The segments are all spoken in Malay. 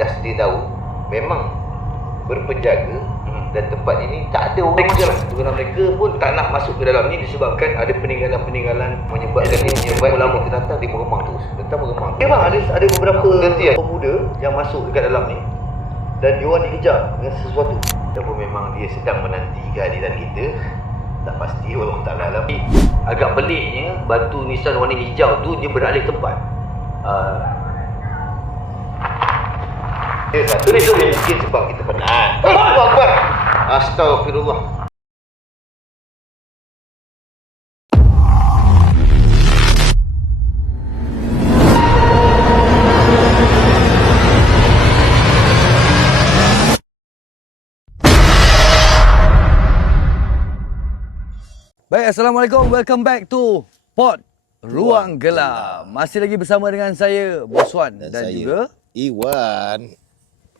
sudah sedia tahu memang berpenjaga dan tempat ini tak ada orang masuk. Keturunan mereka pun tak nak masuk ke dalam ni disebabkan ada peninggalan-peninggalan menyebabkan dia lama kita datang dia meremang terus. Memang ada beberapa pemuda yang masuk dekat dalam ni dan diorang dikejar dengan sesuatu. Ataupun memang dia sedang menanti kehadiran kita, tak pasti Allah Ta'ala lah. Agak peliknya batu nisan warna hijau tu dia beralih tempat. Satu ni mungkin sebab kita penat. Allahu Akbar. Astagfirullah. Baik, Assalamualaikum. Welcome back to Pod Ruang Gelap. Masih lagi bersama dengan saya, Boswan dan juga Iwan.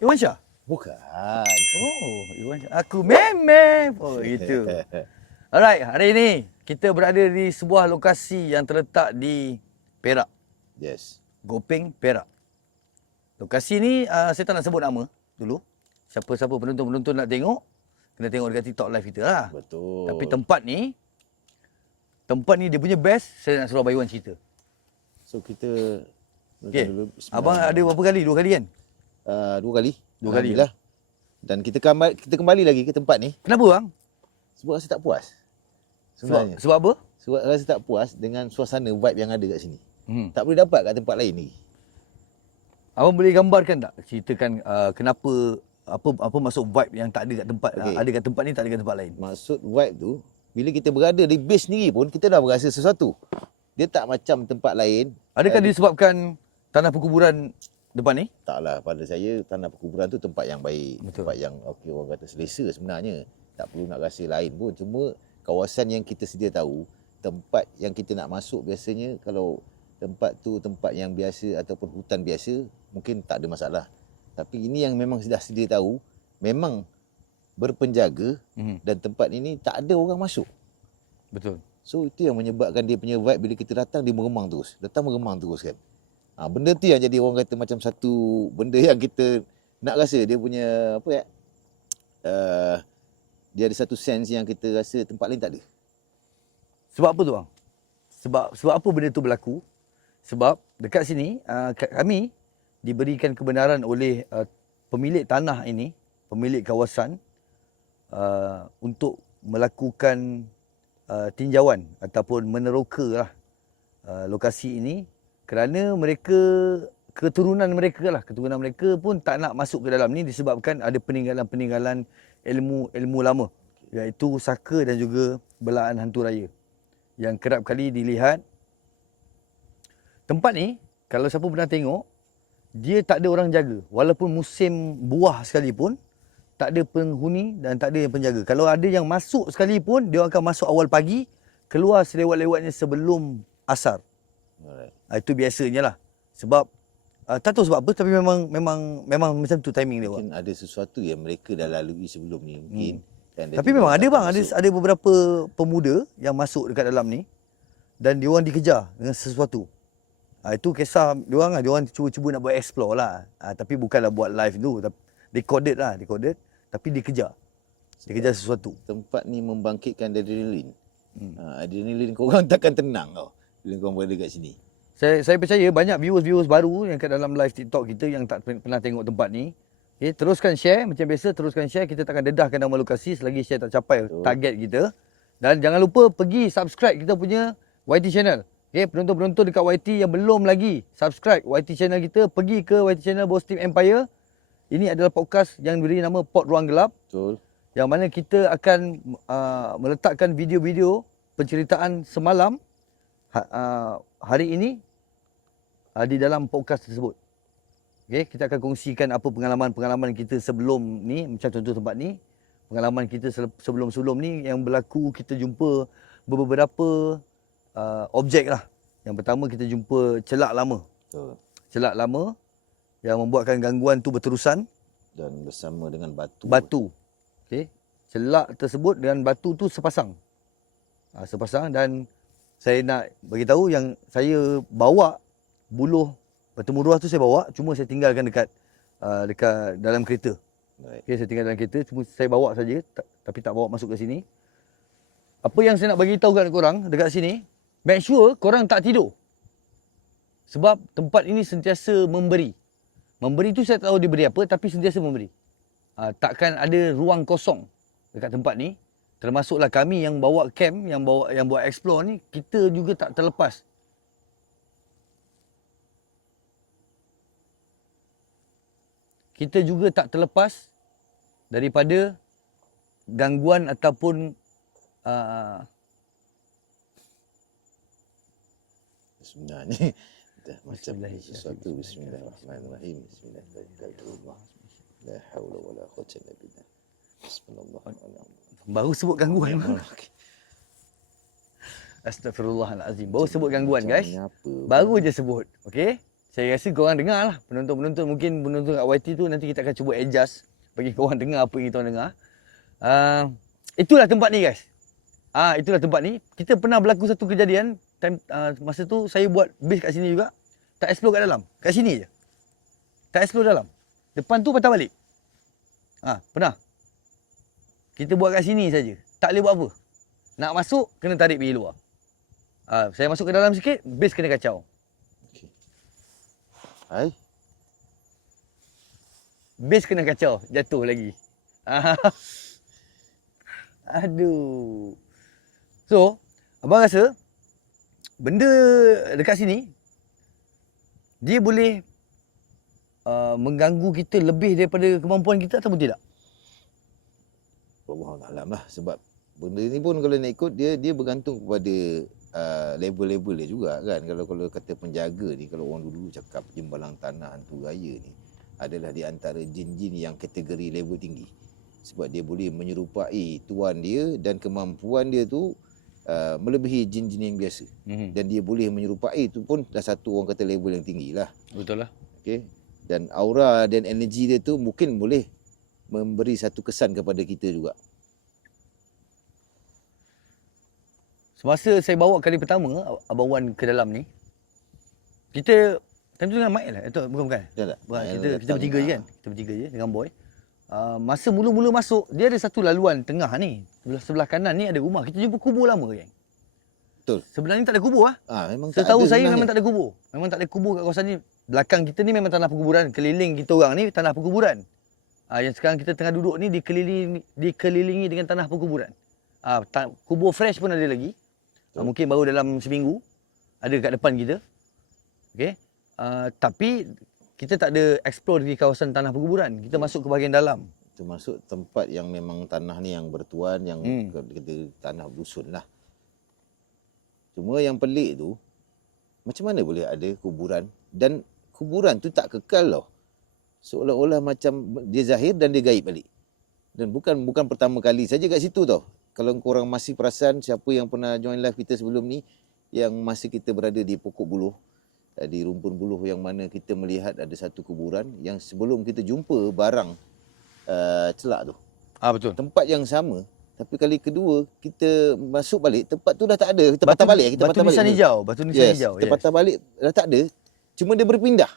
Iwan Syah? Bukan. Oh, Iwan Syah. Aku meme. Oh, gitu. Alright, hari ini kita berada di sebuah lokasi yang terletak di Perak. Yes. Gopeng, Perak. Lokasi ni saya tak nak sebut nama dulu. Siapa-siapa penonton-penonton nak tengok, kena tengok dekat TikTok live kita lah. Betul. Tapi tempat ni dia punya best, saya nak suruh Abang Iwan cerita. So kita Okay. Abang ada berapa kali? 2 kali kan? 2 kali. 2 kali. Alhamdulillah. Dan kita kembali lagi ke tempat ni Kenapa bang? sebab rasa tak puas. Sebenarnya. Sebab apa? Sebab rasa tak puas dengan suasana vibe yang ada kat sini. Hmm. Tak boleh dapat kat tempat lain ni. Abang boleh gambarkan tak? Ceritakan kenapa apa maksud vibe yang tak ada kat tempat ada kat tempat ni, tak ada kat tempat lain. Maksud vibe tu, bila kita berada di base sendiri pun kita dah berasa sesuatu. Dia tak macam tempat lain. Adakah disebabkan tanah perkuburan depan ni? Taklah, pada saya tanah perkuburan tu tempat yang baik. Betul. Tempat yang okey, orang kata selesa sebenarnya. Tak perlu nak rasa lain pun. Cuma kawasan yang kita sedia tahu, tempat yang kita nak masuk biasanya, kalau tempat tu tempat yang biasa ataupun hutan biasa, mungkin tak ada masalah. Tapi ini yang memang dah sedia tahu, memang berpenjaga dan tempat ini tak ada orang masuk. Betul. So itu yang menyebabkan dia punya vibe bila kita datang dia meremang terus. Datang meremang terus kan. Benda tu yang jadi orang kata macam satu benda yang kita nak rasa dia punya apa ya. Dia ada satu sense yang kita rasa tempat lain tak ada. Sebab apa tu bang? Sebab apa benda tu berlaku? Sebab dekat sini kami diberikan kebenaran oleh pemilik tanah ini, pemilik kawasan untuk melakukan tinjauan ataupun meneroka lah lokasi ini kerana mereka keturunan mereka pun tak nak masuk ke dalam ni disebabkan ada peninggalan-peninggalan ilmu lama, iaitu saka dan juga belaan hantu raya yang kerap kali dilihat. Tempat ni kalau siapa pernah tengok, dia tak ada orang jaga walaupun musim buah sekalipun. Tak ada penghuni dan tak ada yang penjaga. Kalau ada yang masuk sekalipun, dia akan masuk awal pagi, keluar selewat-lewatnya sebelum asar. Alright. Itu biasanya lah. Sebab tak tahu sebab apa, tapi memang macam tu timing dia. Mungkin ada sesuatu yang mereka dah lalui sebelum ni mungkin. Kan, Tapi memang ada bang, ada beberapa pemuda yang masuk dekat dalam ni dan diorang dikejar dengan sesuatu. Itu kisah diorang lah. Diorang cuba nak buat explore lah. Tapi bukanlah buat live tu. Recorded. Tapi dikejar. Dikejar sesuatu. Tempat ni membangkitkan adrenalin. Adrenalin korang takkan tenang tau bila korang berada kat sini. Saya percaya banyak viewers baru yang kat dalam live TikTok kita yang tak pernah tengok tempat ni. Okay, teruskan share macam biasa, teruskan share. Kita takkan dedahkan nama lokasi selagi share tak capai target kita. Dan jangan lupa pergi subscribe kita punya YT channel. Okay, penonton-penonton dekat YT yang belum lagi subscribe YT channel kita, pergi ke YT channel Boss Team Empire. Ini adalah podcast yang diberi nama Pod Ruang Gelap. Betul. Yang mana kita akan meletakkan video-video penceritaan semalam hari ini di dalam podcast tersebut. Okay, kita akan kongsikan apa pengalaman-pengalaman kita sebelum ni, macam contoh tempat ni. Pengalaman kita sebelum-sebelum ni yang berlaku, kita jumpa beberapa objek lah. Yang pertama kita jumpa celak lama. Betul. Celak lama yang membuatkan gangguan tu berterusan. Dan bersama dengan batu. Batu. Okay. Celak tersebut dengan batu tu sepasang. Sepasang dan saya nak beritahu yang saya bawa buluh bertemu ruah tu saya bawa. Cuma saya tinggalkan dekat dekat dalam kereta. Right. Okay, saya tinggal dalam kereta, cuma saya bawa saja, tapi tak bawa masuk ke sini. Apa yang saya nak bagi tahu kat korang dekat sini, make sure korang tak tidur. Sebab tempat ini sentiasa memberi. Memberi tu saya tak tahu dia beri apa, tapi sentiasa memberi. Takkan ada ruang kosong dekat tempat ni. Termasuklah kami yang bawa camp, yang buat explore ni, kita juga tak terlepas. Kita juga tak terlepas daripada gangguan ataupun Sebenarnya dah macam sesuatu. Bismillahirrahmanirrahim. Bismillahirrahmanirrahim. La haula wala quwwata illa billah. Bismillahirrahmanirrahim. baru sebut gangguan. Astaghfirullahalazim. Baru sebut gangguan, guys. Baru je sebut. Okey? Saya rasa korang dengar lah. Penonton-penonton, mungkin penonton kat YT tu nanti kita akan cuba adjust bagi korang dengar apa yang kita orang dengar. Itulah tempat ni, guys. Itulah tempat ni. Kita pernah berlaku satu kejadian. Masa tu saya buat base kat sini juga. Tak explore kat dalam. Kat sini je. Tak explore dalam. Depan tu patah balik. Pernah. Kita buat kat sini saja. Tak boleh buat apa. Nak masuk, kena tarik pergi luar. Saya masuk ke dalam sikit, base kena kacau. Hai. Base kena kacau, jatuh lagi. Aduh. So, abang rasa benda dekat sini dia boleh mengganggu kita lebih daripada kemampuan kita ataupun tidak? Wallahualam lah, sebab benda ni pun kalau nak ikut dia bergantung kepada level-level dia juga kan. Kalau kata penjaga ni, kalau orang dulu cakap jembalang tanah hantu raya ni adalah di antara jin-jin yang kategori level tinggi. Sebab dia boleh menyerupai tuan dia dan kemampuan dia tu melebihi jin-jin yang biasa. Dan dia boleh menyerupai tu pun dah satu orang kata level yang tinggi lah. Betul lah. Okay? Dan aura dan energi dia tu mungkin boleh memberi satu kesan kepada kita juga. Semasa saya bawa kali pertama Abang Wan ke dalam ni, kita tentu dengan Mike lah. Bukan. Betul tak? Kita bertiga je kan. Kita bertiga je dengan boy. Masa mula-mula masuk, dia ada satu laluan tengah ni. Sebelah kanan ni ada rumah. Kita jumpa kubur lama kan. Betul. Sebelah ni tak ada kubur Memang tak setahu ada saya sebenarnya. memang tak ada kubur. Memang tak ada kubur kat kawasan ni. Belakang kita ni memang tanah perkuburan. Keliling kita orang ni tanah perkuburan. Yang sekarang kita tengah duduk ni dikelilingi dengan tanah perkuburan. Kubur fresh pun ada lagi. Mungkin baru dalam seminggu ada kat depan kita. Okey. Tapi kita tak ada explore di kawasan tanah perkuburan. Kita masuk ke bahagian dalam. Termasuk tempat yang memang tanah ni yang bertuan, yang kita tanah dusun lah. Cuma yang pelik tu, macam mana boleh ada kuburan dan kuburan tu tak kekal loh. Seolah-olah macam dia zahir dan dia gaib balik. Dan bukan pertama kali saja kat situ tau. Kalau korang masih perasan, siapa yang pernah join live kita sebelum ni, yang masa kita berada di Pokok Buluh, di Rumpun Buluh, yang mana kita melihat ada satu kuburan yang sebelum kita jumpa barang celak tu. Betul. Tempat yang sama, tapi kali kedua kita masuk balik, tempat tu dah tak ada. Kita patah balik. Batu nisan hijau. Batu nisan hijau. Kita patah balik, dah tak ada. Cuma dia berpindah.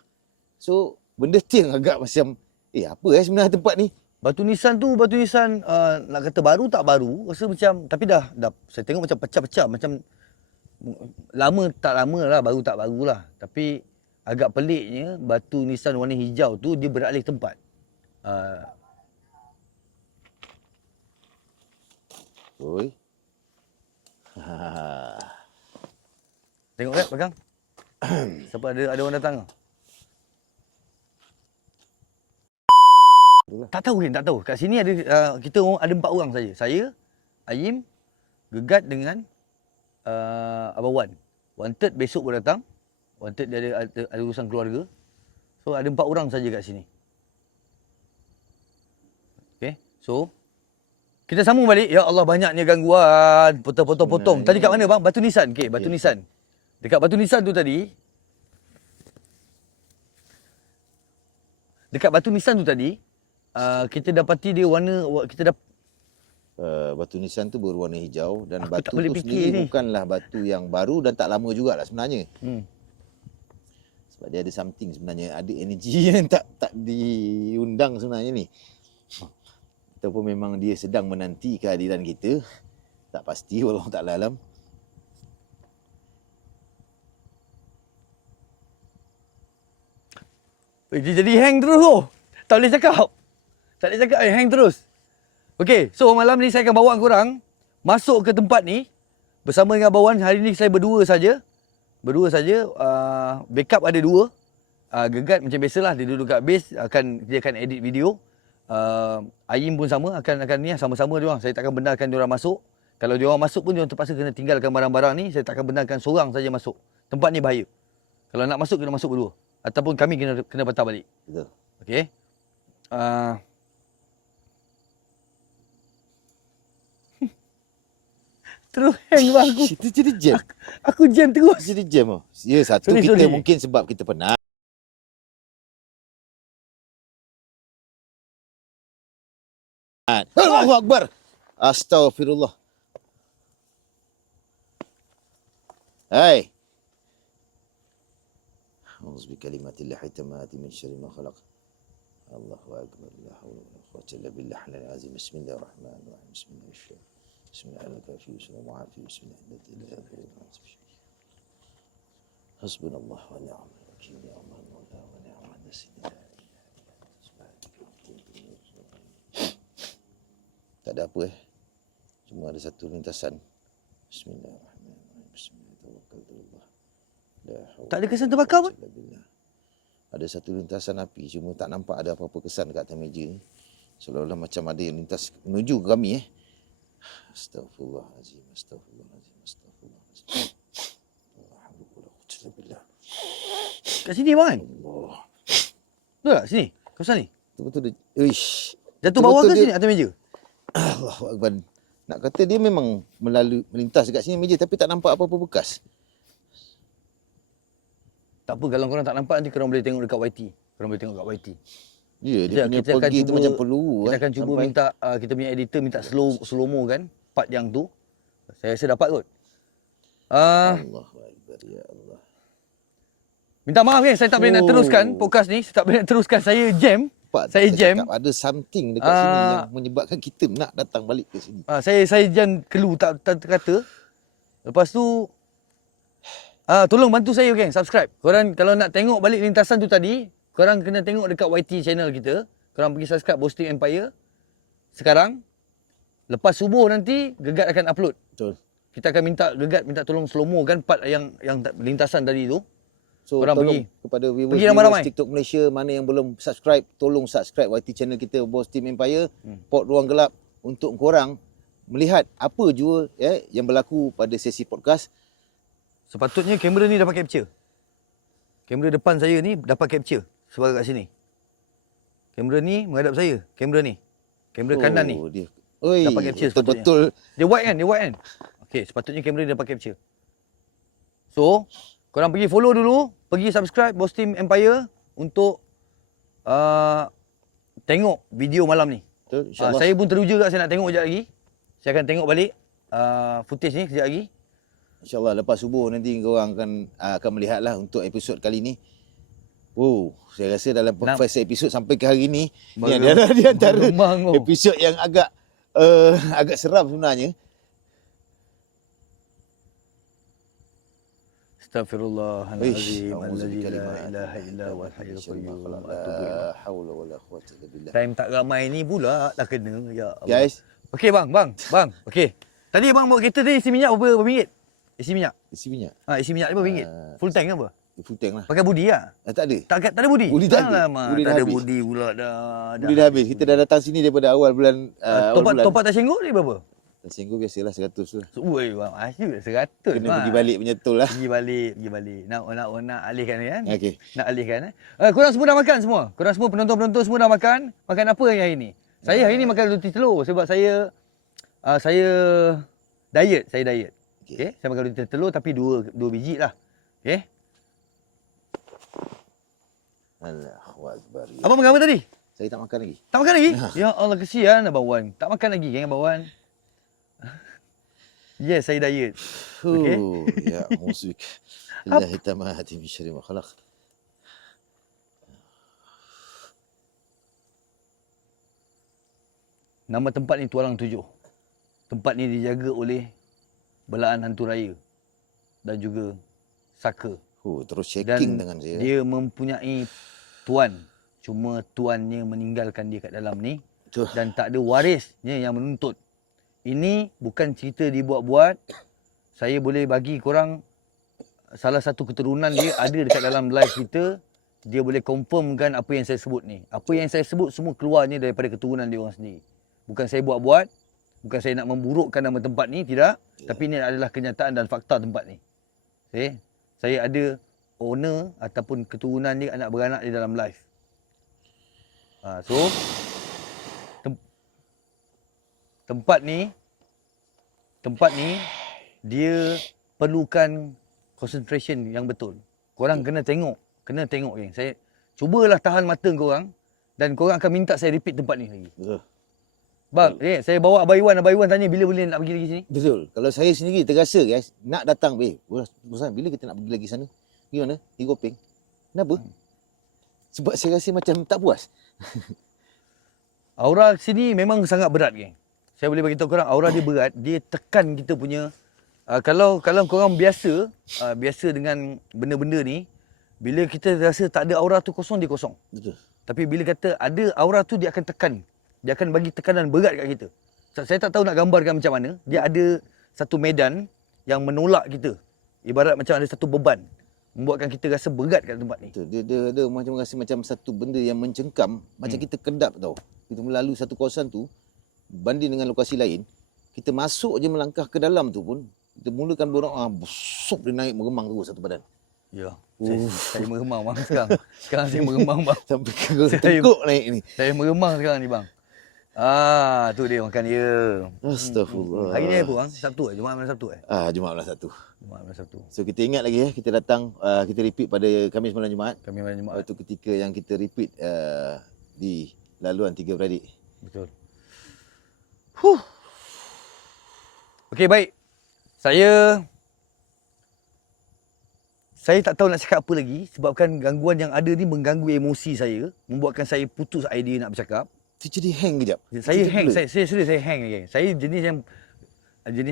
So, benda tu yang agak macam, apa sebenarnya tempat ni? Batu nisan nak kata baru tak baru, rasa macam, tapi dah saya tengok macam pecah-pecah, macam lama tak lama lah, baru tak baru lah. Tapi agak peliknya batu nisan warna hijau tu dia beralih tempat. Oi. Tengok kan pegang. Siapa ada orang datang ke? Tak tahu. Kat sini ada kita ada 4 orang saja. Saya, Ayim, Gegat dengan Abang Wan. Wanted besok pun datang. Wanted dia ada urusan keluarga. So ada 4 orang saja kat sini. Okay. So kita sambung balik. Ya Allah, banyaknya gangguan. Potong. Tadi kat mana bang? Batu nisan. Okey, Batu nisan. Dekat Batu nisan tu tadi. Kita dapati dia warna Batu nisan tu berwarna hijau dan Aku tak batu boleh tu fikir sendiri ni. bukanlah batu yang baru dan tak lama jugalah sebenarnya. Sebab dia ada something sebenarnya, ada energi yang tak diundang sebenarnya ni. Ataupun memang dia sedang menanti kehadiran kita. Tak pasti, wallahu ta'ala alam. Dia jadi hang terus tu. Tak boleh cakap. Tak boleh cakap, hang terus. Okey, so malam ni saya akan bawa korang masuk ke tempat ni. Bersama dengan Abang Wan, hari ni saya berdua saja. Backup ada 2. Gegat macam biasalah, dia duduk kat base, dia akan edit video. Aim pun sama, akan ni sama-sama dia orang. Saya takkan benarkan dia orang masuk. Kalau dia orang masuk pun dia orang terpaksa kena tinggalkan barang-barang ni. Saya takkan benarkan seorang saja masuk. Tempat ni bahaya. Kalau nak masuk kena masuk berdua. Ataupun kami kena patah balik. Betul. Okey. Terus hang bang aku. Kita jadi jam. Aku jam terus. Jadi jam oh. Ya, satu Sorry, kita sorry. mungkin sebab kita penat. Allahu Akbar. Astaghfirullah. Hai. A'udzu bikalimatillahi tammati min syarri ma khalaq. Allahu Akbar. La haula wala quwwata illa billahi al-'aliyyil 'azim. Bismillahirrahmanirrahim. Bismillahirrahmanirrahim. Bismillahirrahmanirrahim. Bismillahirrahmanirrahim. Hasbunallah wa ni'mal wakeel. Ya Allah, wa ni'mal nasir. Tak ada apa Cuma ada satu lintasan. Bismillahirrahmanirrahim. Bismillahirrahmanirrahim. Tak ada kesan terbakar pun? Ada satu lintasan api, cuma tak nampak ada apa-apa kesan kat atas meja ni. Seolah-olah macam ada yang lintas menuju ke kami Astaghfirullahalazim. Astaghfirullahalazim. Astaghfirullahalazim. Kat sini bang kan? Allah. Betul tak sini? Kawasan ni? Betul-betul dia. Uish. Jatuh bawah ke Betul-betul sini atas meja? Allahu Akbar. Nak kata dia memang melintas dekat sini meja tapi tak nampak apa-apa bekas. Tak apa, kalau korang tak nampak nanti korang boleh tengok dekat YT. Korang boleh tengok kat YT. Ya, dia punya Kita akan pergi tu cuba- macam peluru Kita akan cuba sampai- minta kita punya editor minta slow-mo kan part yang tu. Saya rasa dapat kot. Allahu Akbar ya Allah. Minta maaf kan saya tak boleh nak Oh. teruskan podcast ni. Saya tak boleh nak teruskan. Saya jam. Nampak Saya tak jam. cakap ada something dekat sini yang menyebabkan kita nak datang balik ke sini. Saya jam kelu tak terkata. Lepas tu tolong bantu saya geng subscribe. Korang kalau nak tengok balik lintasan tu tadi, korang kena tengok dekat YT channel kita. Korang pergi subscribe Boasting Empire. Sekarang lepas subuh nanti Gegat akan upload. Betul. Kita akan minta Gegat minta tolong slow-mo kan part yang lintasan tadi tu. So Korang tolong pergi. kepada viewers, Pergi ramai-ramai. TikTok Malaysia mana yang belum subscribe, tolong subscribe YT channel kita Boss Team Empire, Pod Ruang Gelap untuk korang melihat apa jua yang berlaku pada sesi podcast. Sepatutnya kamera ni dapat capture. Kamera depan saya ni dapat capture sebab kat sini. Kamera ni menghadap saya. Kamera ni. Kamera kanan ni. Dia. Oi, Dapat capture sepatutnya. betul-betul. Dia wide kan? Okey, sepatutnya kamera dia dapat capture. So, korang pergi follow dulu, pergi subscribe Boss Team Empire untuk tengok video malam ni. Betul, insya-Allah. Saya pun teruja kat saya nak tengok sekejap lagi. Saya akan tengok balik footage ni sekejap lagi. InsyaAllah lepas subuh nanti korang akan melihatlah untuk episod kali ni. Wow, saya rasa dalam first episod sampai ke hari ni ni adalah di antara Memang, oh. episod yang agak seram sebenarnya. Astaghfirullahalazim allazi la ilaha illa huwal hayyul qayyum atubu ilaih. La haula wala quwwata illa billah. Time tak ramai ni pula dah kena ya Allah. Guys, Okey bang. Okey. Tadi bang bawa kereta tadi isi minyak berapa ringgit? Isi minyak. isi minyak. Isi minyak berapa ringgit? Full tank ke apa? Full tank lah. Pakai budi lah. Tak ada. Tak ada budi? Budi tak ada. Alamak, Budi dah tak ada habis. budi pula dah. Budi dah habis. Kita dah datang sini daripada awal bulan Topak tak senggol ni berapa? Singgu biasalah 100 tu lah. Oi bang, asyik 100 Kena pergi balik menyetul lah. Pergi balik. Nak alihkan kan? Okey. Nak alihkan korang semua dah makan semua? Korang semua penonton-penonton semua dah makan? Makan apa hari ni? Saya hari ni makan roti telur sebab saya diet. Saya diet. Okey. Saya makan roti telur tapi dua biji lah. Okey. Allahu Akbar. Abang makan apa tadi? Saya tak makan lagi. Tak makan lagi? Ya Allah, kesian Abang Wan. Tak makan lagi kan Abang Wan? Yes, saya diet. Okey. Ya musik. Lillahi tamati min syarri ma khalaq. Nama tempat ni Tualang 7. Tempat ni dijaga oleh Belaan Hantu Raya dan juga Saka. Oh, terus Dan checking dengan saya. dia mempunyai tuan. Cuma tuannya meninggalkan dia kat dalam ni. Betul. Dan tak ada warisnya yang menuntut. Ini bukan cerita dibuat-buat. Saya boleh bagi korang salah satu keturunan dia ada dekat dalam live kita. Dia boleh confirmkan apa yang saya sebut ni. Apa yang saya sebut semua keluarnya daripada keturunan dia orang sendiri. Bukan saya buat-buat. Bukan saya nak memburukkan nama tempat ni, tidak. Tapi ini adalah kenyataan dan fakta tempat ni. Okay? Saya ada owner ataupun keturunan dia, anak beranak di dalam live. So, tempat ni dia perlukan concentration yang betul. Korang kena tengok geng. Saya cubalah tahan mata korang dan korang akan minta saya repeat tempat ni lagi. Betul. Bang, saya bawa Abang Iwan tanya bila boleh nak pergi lagi sini? Betul. Kalau saya sendiri terasa guys, nak datang, bosan bila kita nak pergi lagi sana? Pergi mana? Pergi Kopeng. Kenapa? Sebab saya rasa macam tak puas. Aura sini memang sangat berat, geng. Saya boleh bagi tahu korang, aura dia berat. Dia tekan kita punya. Kalau korang biasa dengan benda-benda ni, bila kita rasa tak ada aura tu kosong, dia kosong. Betul. Tapi bila kata ada aura tu, dia akan tekan. Dia akan bagi tekanan berat kat kita. Saya tak tahu nak gambarkan macam mana. Dia ada satu medan yang menolak kita. Ibarat macam ada satu beban. Membuatkan kita rasa berat kat tempat ni. Betul. Dia macam rasa macam satu benda yang mencengkam. Macam kita kedap tau. Kita melalui satu kawasan tu, banding dengan lokasi lain, kita masuk je melangkah ke dalam tu pun, kita mulakan berdoa, busuk dia naik meremang terus satu badan. Ya. Saya meremang bang sekarang. Sekarang saya meremang bang. Sampai ke tengkuk naik ni. Saya meremang sekarang ni bang. Tu dia makan dia. Astaghfirullah. Hari ni apa bang? Sabtu Jumaat malam Sabtu Jumaat malam Sabtu. Jumaat malam Sabtu. So kita ingat lagi kita datang, kita repeat pada Khamis malam Jumaat. Kami malam Jumaat. Itu ketika yang kita repeat di laluan tiga beradik. Betul. Okey, baik. Saya tak tahu nak cakap apa lagi sebabkan gangguan yang ada ni mengganggu emosi saya, membuatkan saya putus idea nak bercakap. Itu jadi hang kejap. Saya hang lagi. Saya jenis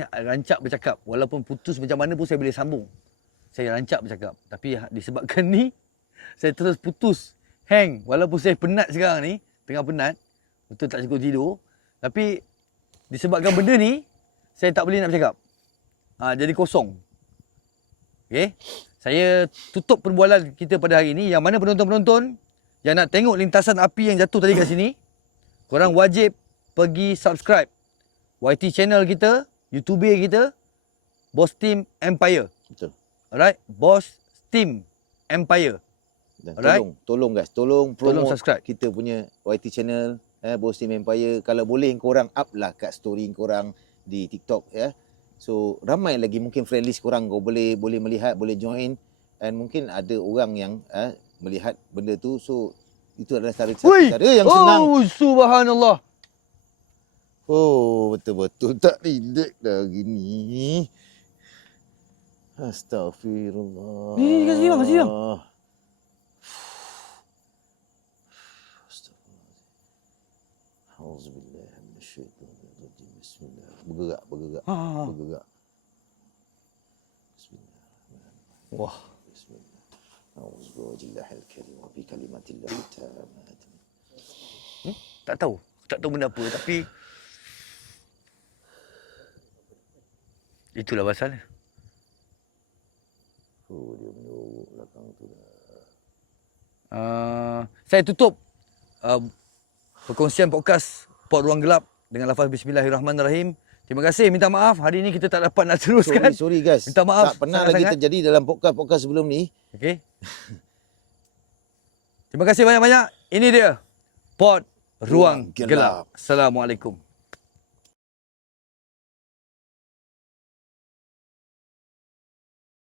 rancak bercakap. Walaupun putus macam mana pun saya boleh sambung. Saya rancak bercakap. Tapi disebabkan ni, saya terus putus. Hang. Walaupun saya penat sekarang ni, tengah penat. Betul tak cukup tidur. Tapi disebabkan benda ni, saya tak boleh nak bercakap. Jadi kosong. Okey. Saya tutup perbualan kita pada hari ini. Yang mana penonton-penonton yang nak tengok lintasan api yang jatuh tadi kat sini, korang wajib pergi subscribe YT channel kita, YouTube kita, Boss Team Empire. Betul. Alright, Boss Team Empire. Dan Alright. tolong guys, tolong promote subscribe kita punya YT channel, Boss Team Empire. Kalau boleh korang up lah kat story korang di TikTok ya. So ramai lagi mungkin friend list korang, kau boleh melihat, boleh join, and mungkin ada orang yang melihat benda tu. So itu adalah cara yang senang. Oh, subhanallah. Oh, betul-betul tak relax dah gini. Astaghfirullah. Kasih bang. Auzubillah minasyaitanirrajim. Bismillah. Bergerak. Bergerak. Bismillah. Wah. Bismillah. Auzubillahi al-karim wa bi kalimatillah tammat. Tak tahu benda apa, tapi itulah pasalnya. Oh, dia menyorok belakang tu dah. Saya tutup perkongsian podcast Pot Ruang Gelap dengan lafaz Bismillahirrahmanirrahim. Terima kasih, minta maaf hari ini kita tak dapat nak teruskan. Sorry guys. Minta maaf. Tak pernah lagi terjadi dalam podcast sebelum ni. Okey. Terima kasih banyak-banyak. Ini dia Pot Ruang Gelap. Assalamualaikum.